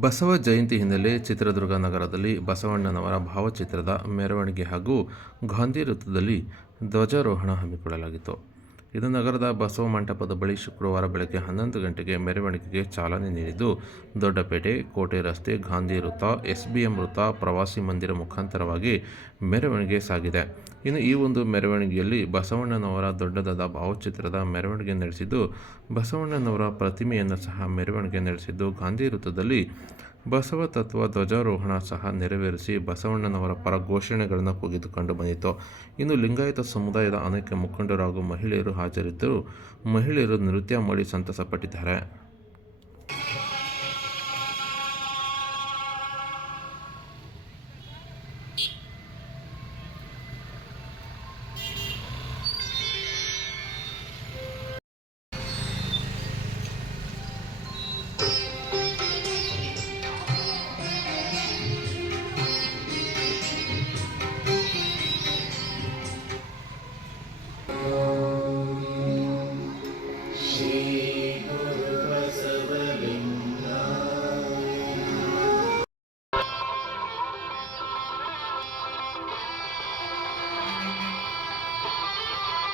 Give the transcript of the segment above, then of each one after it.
ಬಸವ ಜಯಂತಿ ಹಿನ್ನೆಲೆ ಚಿತ್ರದುರ್ಗ ನಗರದಲ್ಲಿ ಬಸವಣ್ಣನವರ ಭಾವಚಿತ್ರದ ಮೆರವಣಿಗೆ ಹಾಗೂ ಗಾಂಧಿ ವೃತ್ತದಲ್ಲಿ ಧ್ವಜಾರೋಹಣ ಹಮ್ಮಿಕೊಳ್ಳಲಾಗಿತ್ತು. ಇದು ನಗರದ ಬಸವ ಮಂಟಪದ ಬಳಿ ಶುಕ್ರವಾರ ಬೆಳಗ್ಗೆ ಹನ್ನೊಂದು ಗಂಟೆಗೆ ಮೆರವಣಿಗೆಗೆ ಚಾಲನೆ ನೀಡಿದ್ದು, ದೊಡ್ಡಪೇಟೆ, ಕೋಟೆ ರಸ್ತೆ, ಗಾಂಧಿ ವೃತ್ತ, ಎಸ್ಬಿಎಂ ವೃತ್ತ, ಪ್ರವಾಸಿ ಮಂದಿರ ಮುಖಾಂತರವಾಗಿ ಮೆರವಣಿಗೆ ಸಾಗಿದೆ. ಇನ್ನು ಈ ಒಂದು ಮೆರವಣಿಗೆಯಲ್ಲಿ ಬಸವಣ್ಣನವರ ದೊಡ್ಡದಾದ ಭಾವಚಿತ್ರದ ಮೆರವಣಿಗೆ ನಡೆಸಿದ್ದು, ಬಸವಣ್ಣನವರ ಪ್ರತಿಮೆಯನ್ನು ಸಹ ಮೆರವಣಿಗೆ ನಡೆಸಿದ್ದು, ಗಾಂಧಿ ವೃತ್ತದಲ್ಲಿ ಬಸವ ತತ್ವ ಧ್ವಜಾರೋಹಣ ಸಹ ನೆರವೇರಿಸಿ ಬಸವಣ್ಣನವರ ಪರ ಘೋಷಣೆಗಳನ್ನು ಕೂಗಿದುಕೊಂಡು ಬಂದಿತು ಇನ್ನು ಲಿಂಗಾಯತ ಸಮುದಾಯದ ಅನೇಕ ಮುಖಂಡರು ಹಾಗೂ ಮಹಿಳೆಯರು ಹಾಜರಿದ್ದರು ಮಹಿಳೆಯರು ನೃತ್ಯ ಮಾಡಿ ಸಂತಸ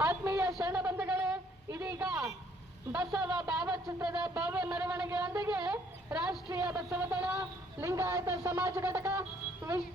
ಆತ್ಮೀಯ ಶರಣ ಬಂಧುಗಳೇ ಇದೀಗ ಬಸವ ಭಾವಚಿತ್ರದ ಭವ್ಯ ಮೆರವಣಿಗೆಯೊಂದಿಗೆ ರಾಷ್ಟ್ರೀಯ ಬಸವ ಲಿಂಗಾಯತ ಸಮಾಜ ಘಟಕ ವಿಶ್-